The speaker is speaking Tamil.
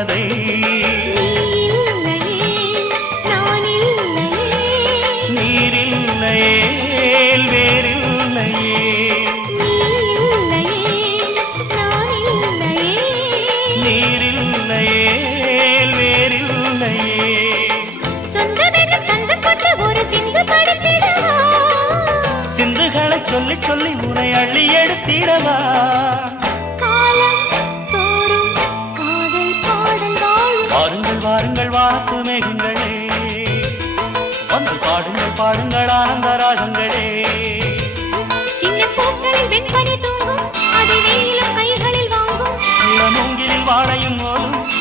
என்பதை நீரில்லையே வேறில்லையே நீரில்லையே வேறில்லையே சிந்துகளை சொல்லி சொல்லி உனை அள்ளி எடுத்திடவா வாருங்கள் வாருங்கள் வாத்து மேகங்களே வந்து பாடுங்கள் பாடுங்கள் ஆனந்த ராகங்களே சின்ன பூக்களில் வெண்பனி தூங்கும் அதை வெயிலும் கைகளில் வாங்கும் மூங்கிலில் வாழையும்